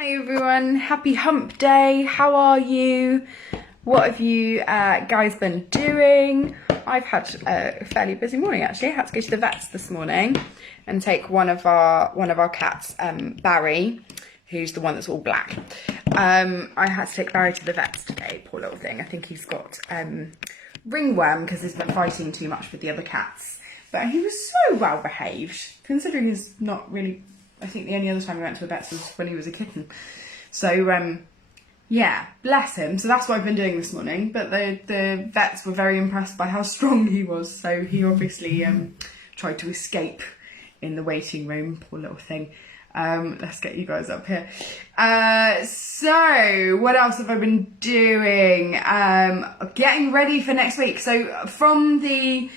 Hi everyone, happy hump day. How are you? What have you guys been doing? I've had a fairly busy morning actually. I had to go to the vets this morning and take one of our cats, Barry, who's the one that's all black. I had to take Barry to the vets today, poor little thing. I think he's got ringworm because he's been fighting too much with the other cats. But he was so well behaved, considering he's not really. I think the only other time we went to the vets was when he was a kitten. So, yeah, bless him. So that's what I've been doing this morning. But the vets were very impressed by how strong he was. So he obviously tried to escape in the waiting room. Poor little thing. Let's get you guys up here. So, what else have I been doing? Getting ready for next week. So, from the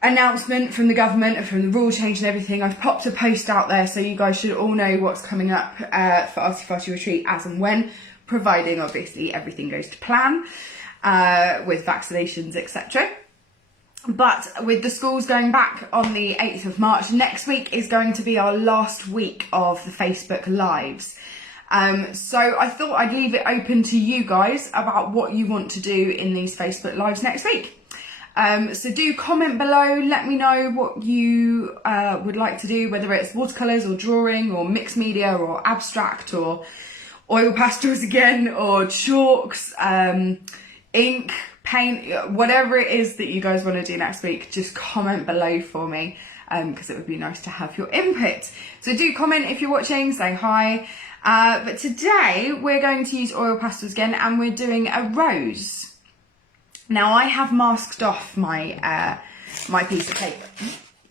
announcement from the government and from the rule change and everything, I've popped a post out there so you guys should all know what's coming up for Arty Farty Retreat as and when, providing obviously everything goes to plan with vaccinations, etc. But with the schools going back on the 8th of March, next week is going to be our last week of the Facebook Lives. So I thought I'd leave it open to you guys about what you want to do in these Facebook Lives next week. So do comment below, let me know what you would like to do, whether it's watercolours or drawing or mixed media or abstract or oil pastels again or chalks, ink, paint, whatever it is that you guys want to do next week, just comment below for me because it would be nice to have your input. So do comment if you're watching, say hi. But today we're going to use oil pastels again and we're doing a rose. Now I have masked off my my piece of paper,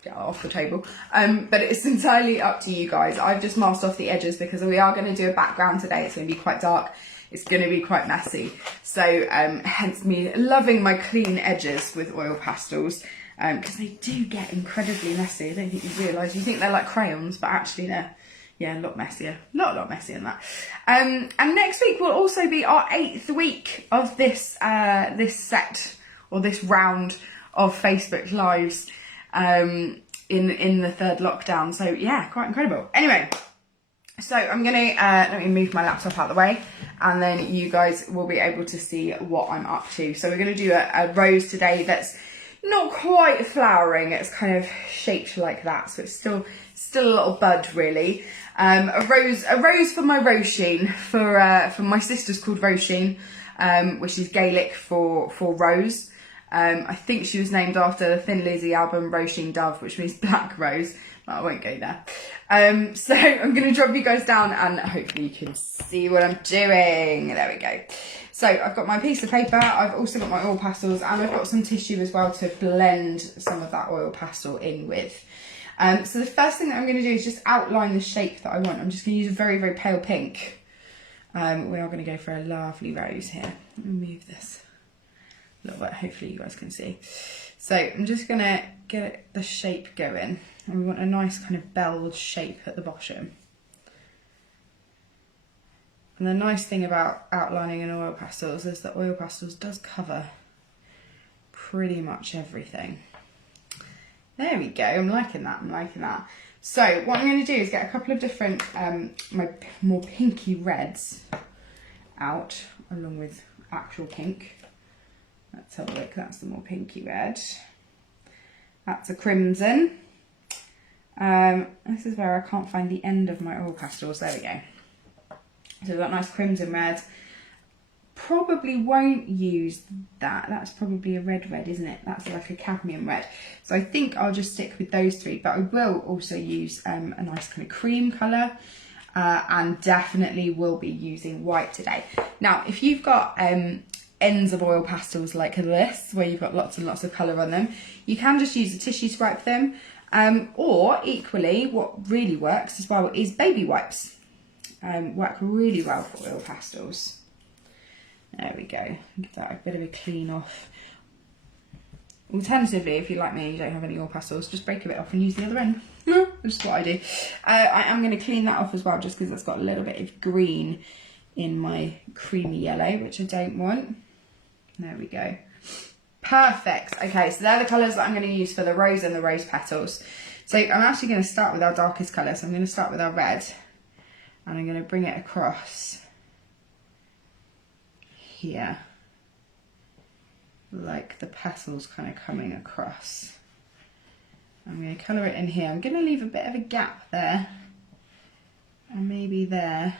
get off the table, but it's entirely up to you guys. I've just masked off the edges because we are going to do a background today. It's going to be quite dark, it's going to be quite messy, so hence me loving my clean edges with oil pastels, because they do get incredibly messy. I don't think you realise, you think they're like crayons, but actually they're, yeah, a lot messier, a lot messier than that. And next week will also be our 8th week of this this set or this round of Facebook Lives in the 3rd lockdown. So yeah, quite incredible. Anyway, so I'm gonna let me move my laptop out of the way, and then you guys will be able to see what I'm up to. So we're gonna do a rose today that's not quite flowering. It's kind of shaped like that, so it's still a little bud really. A rose for my Roisin, for my sister's called Roisin, which is Gaelic for rose. I think she was named after the Thin Lizzy album Roisin Dove, which means black rose, but I won't go there. So I'm going to drop you guys down and hopefully you can see what I'm doing. There we go. So I've got my piece of paper, I've also got my oil pastels, and I've got some tissue as well to blend some of that oil pastel in with. So the first thing that I'm going to do is just outline the shape that I want. I'm just going to use a very, very pale pink. We are going to go for a lovely rose here. Let me move this a little bit, hopefully you guys can see. So I'm just going to get the shape going. And we want a nice kind of belled shape at the bottom. And the nice thing about outlining in oil pastels is that oil pastels does cover pretty much everything. There we go, I'm liking that, So what I'm going to do is get a couple of different, my more pinky reds out, along with actual pink. Let's have a look, that's the more pinky red. That's a crimson. This is where I can't find the end of my oil pastels, there we go. So that nice crimson red. Probably won't use that. That's probably a red, isn't it? That's like a cadmium red. So I think I'll just stick with those three, but I will also use a nice kind of cream colour, and definitely will be using white today. Now, if you've got ends of oil pastels like this, where you've got lots and lots of colour on them, you can just use a tissue to wipe them, or equally, what really works as well is baby wipes. Work really well for oil pastels. There we go, give that a bit of a clean off. Alternatively, if you're like me and you don't have any oil pastels, just break a bit off and use the other end. Which is what I do. I am going to clean that off as well, just because it's got a little bit of green in my creamy yellow, which I don't want. There we go. Perfect. Okay, so they're the colours that I'm going to use for the rose and the rose petals. So I'm actually going to start with our darkest colour. So I'm going to start with our red. and I'm going to bring it across here, like the petals kind of coming across. I'm going to colour it in here. I'm going to leave a bit of a gap there, and maybe there.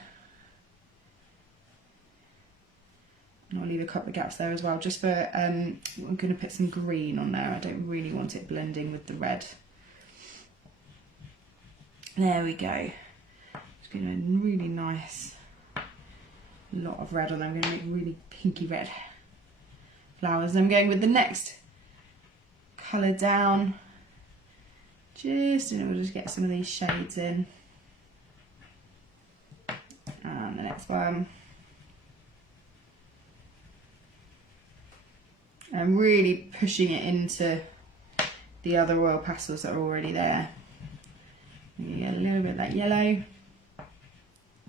And I'll leave a couple of gaps there as well, just for, I'm going to put some green on there. I don't really want it blending with the red. There we go. Just getting a really nice lot of red on there. I'm going to make really pinky red flowers. And I'm going with the next colour down, just in order to get some of these shades in. And the next one. I'm really pushing it into the other royal pastels that are already there. I'm going to get a little bit of that yellow.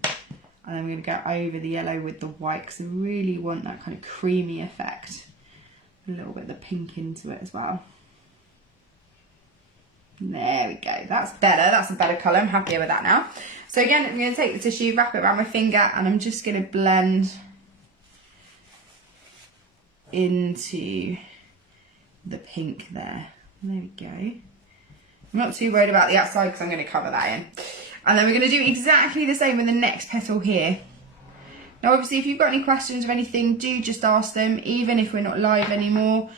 And I'm going to go over the yellow with the white, because I really want that kind of creamy effect. A little bit of the pink into it as well. There we go. That's better. That's a better colour. I'm happier with that now. So again, I'm going to take the tissue, wrap it around my finger, and I'm just going to blend into the pink there. There we go. I'm not too worried about the outside because I'm going to cover that in. And then we're going to do exactly the same with the next petal here. Now obviously if you've got any questions or anything, do just ask them. Even if we're not live anymore,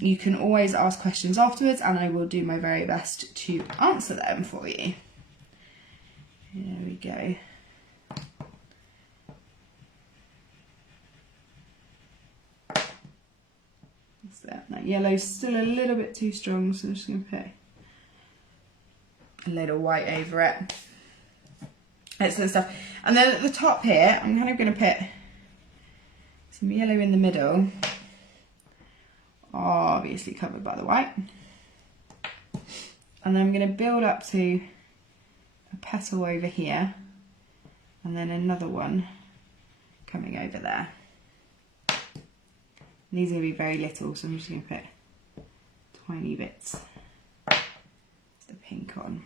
you can always ask questions afterwards, and I will do my very best to answer them for you. There we go. That yellow's still a little bit too strong, so I'm just going to put a little white over it. Excellent stuff. And then at the top here, I'm kind of going to put some yellow in the middle, obviously covered by the white. And then I'm going to build up to a petal over here, and then another one coming over there. These are going to be very little, so I'm just going to put tiny bits of the pink on.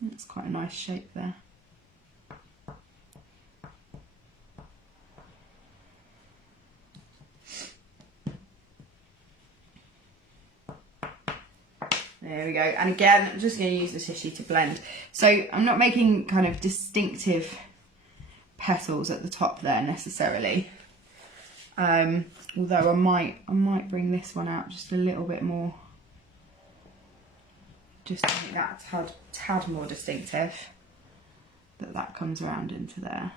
That's quite a nice shape there. There we go. And again, I'm just going to use the tissue to blend. So I'm not making kind of distinctive petals at the top there necessarily. Although I might bring this one out just a little bit more, just to make that a tad more distinctive, that comes around into there.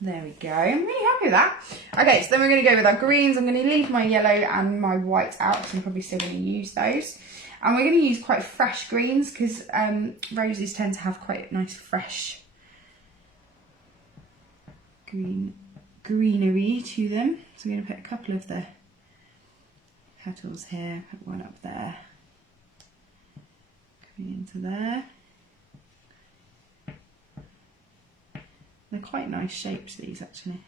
There we go. I'm really happy with that. Okay, so then we're going to go with our greens. I'm going to leave my yellow and my white out, because I'm probably still going to use those. And we're going to use quite fresh greens, because roses tend to have quite nice fresh greenery to them. So we're going to put a couple of the petals here, put one up there, coming into there. They're quite nice shapes, these, actually.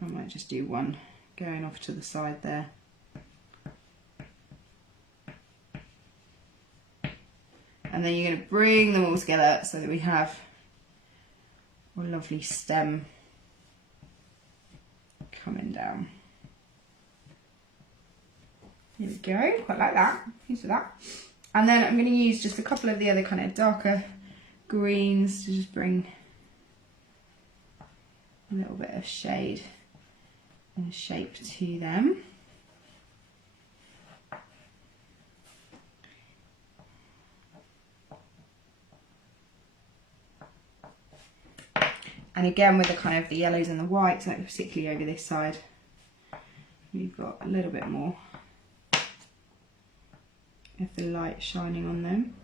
I might just do one going off to the side there. And then you're going to bring them all together so that we have a lovely stem coming down. There we go, quite like that, pleased with that. And then I'm going to use just a couple of the other kind of darker greens to just bring a little bit of shade and shape to them. And again, with the kind of the yellows and the whites, like particularly over this side, we've got a little bit more of the light shining on them,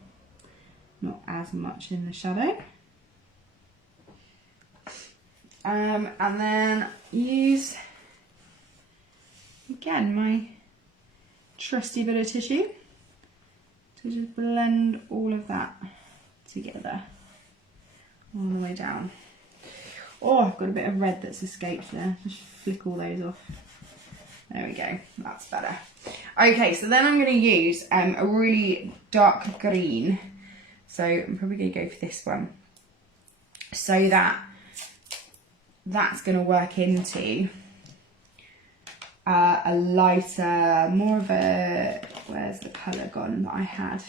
not as much in the shadow. And then use, again, my trusty bit of tissue to just blend all of that together all the way down. Oh, I've got a bit of red that's escaped there. Just flick all those off. There we go, that's better. Okay, so then I'm going to use a really dark green. So I'm probably going to go for this one. So that's going to work into a lighter, more of a, where's the colour gone that I had?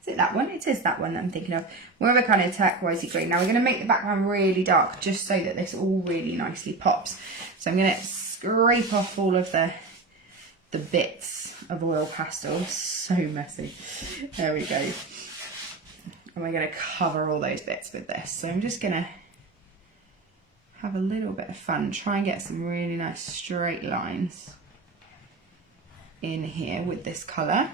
Is it that one? It is that one that I'm thinking of. More of a kind of turquoisey green. Now we're going to make the background really dark just so that this all really nicely pops. So I'm going to scrape off all of the bits of oil pastel. So messy. There we go. And we're going to cover all those bits with this. So I'm just going to have a little bit of fun. Try and get some really nice straight lines in here with this colour.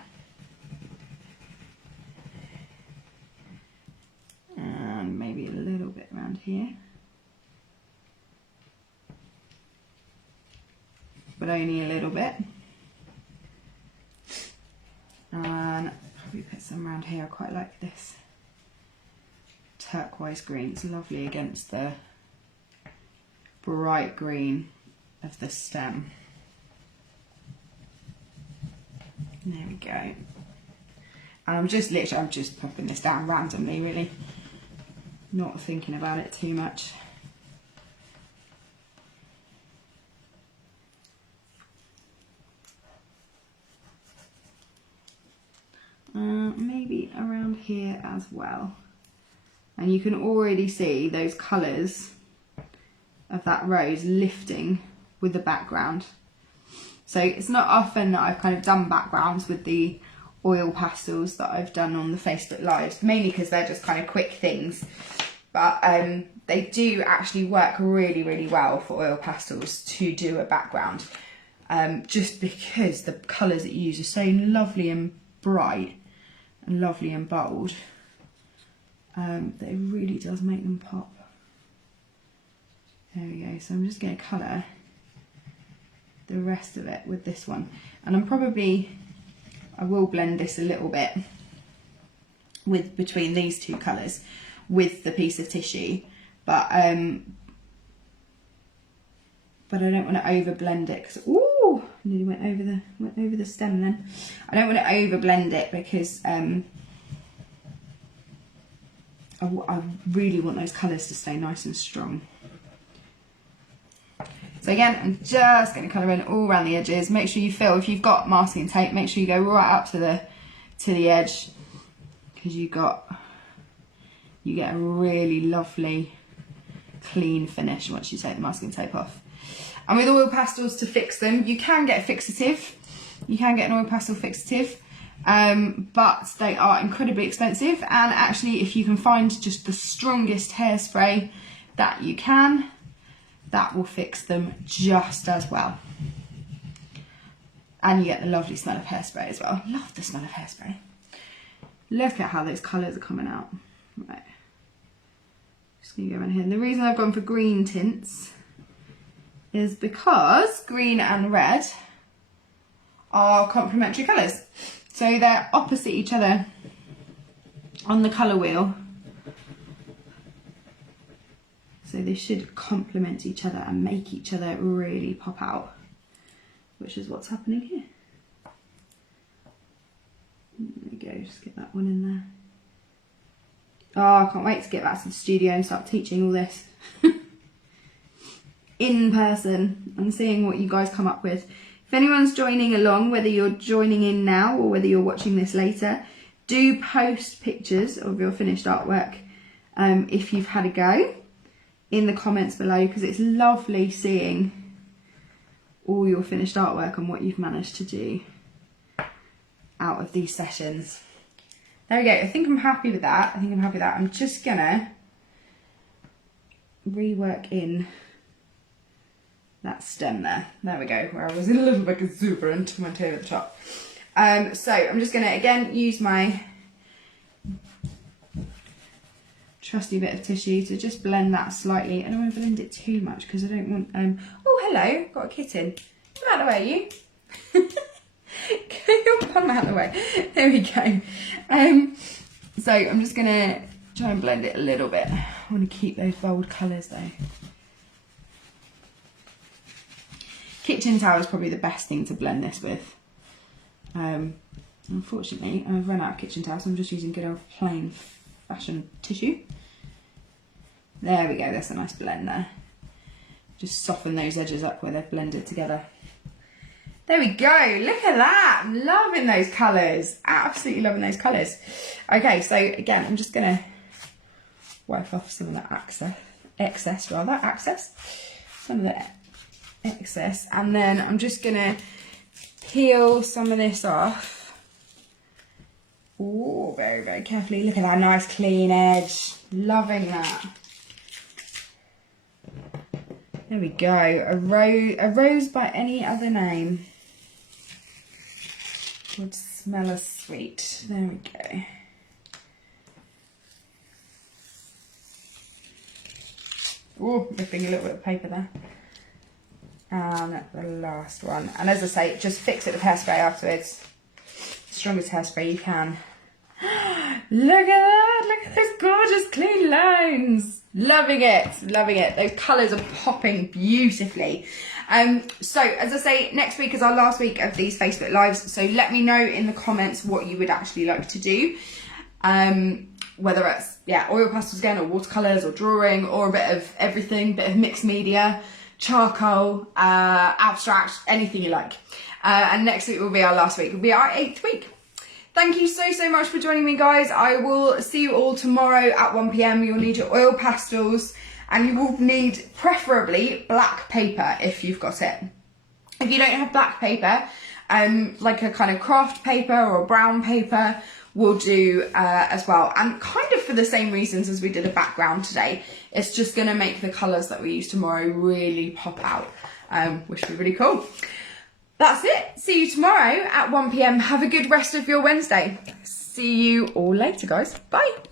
And maybe a little bit around here. But only a little bit. And probably put some around here. I quite like this turquoise green. It's lovely against the bright green of the stem. There we go. And I'm just popping this down randomly, really. Not thinking about it too much. Maybe around here as well. And you can already see those colours of that rose lifting with the background. So it's not often that I've kind of done backgrounds with the oil pastels that I've done on the Facebook Lives, mainly because they're just kind of quick things. But they do actually work really, really well for oil pastels to do a background. Just because the colours that you use are so lovely and bright and lovely and bold. That it really does make them pop. There we go. So I'm just going to colour the rest of it with this one. And I will blend this a little bit with between these two colours with the piece of tissue. But I don't want to over blend it because ooh, nearly went over the stem then. I don't want to over blend it because I really want those colours to stay nice and strong. So again, I'm just going to colour in all around the edges. Make sure you feel, if you've got masking tape, make sure you go right up to the edge, because you get a really lovely clean finish once you take the masking tape off. And with oil pastels, to fix them, you can get a fixative. You can get an oil pastel fixative, but they are incredibly expensive. And actually, if you can find just the strongest hairspray that you can, that will fix them just as well. And you get the lovely smell of hairspray as well. Love the smell of hairspray. Look at how those colours are coming out. Right. Just going to go in here. And the reason I've gone for green tints is because green and red are complementary colours. So they're opposite each other on the colour wheel. So they should complement each other and make each other really pop out, which is what's happening here. There we go, just get that one in there. Oh, I can't wait to get back to the studio and start teaching all this in person and seeing what you guys come up with. If anyone's joining along, whether you're joining in now or whether you're watching this later, do post pictures of your finished artwork if you've had a go in the comments below, because it's lovely seeing all your finished artwork and what you've managed to do out of these sessions. There we go. I think I'm happy with that. I'm just gonna rework in that stem there. There we go, where I was a little bit exuberant and went over the top. So I'm just gonna again use my trusty bit of tissue to just blend that slightly. I don't want to blend it too much because I don't want oh hello, got a kitten. Get out of the way, you. Get your bum out of the way. There we go. So I'm just gonna try and blend it a little bit I want to keep those bold colours though. Kitchen towel is probably the best thing to blend this with. Unfortunately, I've run out of kitchen towel, so I'm just using good old plain fashion tissue. There we go, that's a nice blend there. Just soften those edges up where they've blended together. There we go, look at that. I'm loving those colours. Absolutely loving those colours. Okay, so again, I'm just gonna wipe off some of that excess, some of the excess, and then I'm just gonna peel some of this off. Oh, very, very carefully. Look at that nice clean edge. Loving that. There we go. A rose by any other name would smell as sweet. There we go. Oh, ripping a little bit of paper there. And the last one. And as I say, just fix it with hairspray afterwards. Strongest hairspray you can. Look at that, look at those gorgeous clean lines. Loving it, loving it. Those colours are popping beautifully. So as I say, next week is our last week of these Facebook Lives. So let me know in the comments what you would actually like to do. Whether it's, oil pastels again, or watercolours, or drawing, or a bit of everything, bit of mixed media, charcoal, abstract, anything you like. And next week will be our last week. It'll be our 8th week. Thank you so much for joining me, guys. I will see you all tomorrow at 1 PM. You'll need your oil pastels, and you will need preferably black paper if you've got it. If you don't have black paper, like a kind of craft paper or brown paper will do as well. And kind of for the same reasons as we did a background today. It's just going to make the colours that we use tomorrow really pop out, which will be really cool. That's it. See you tomorrow at 1 PM. Have a good rest of your Wednesday. See you all later, guys. Bye.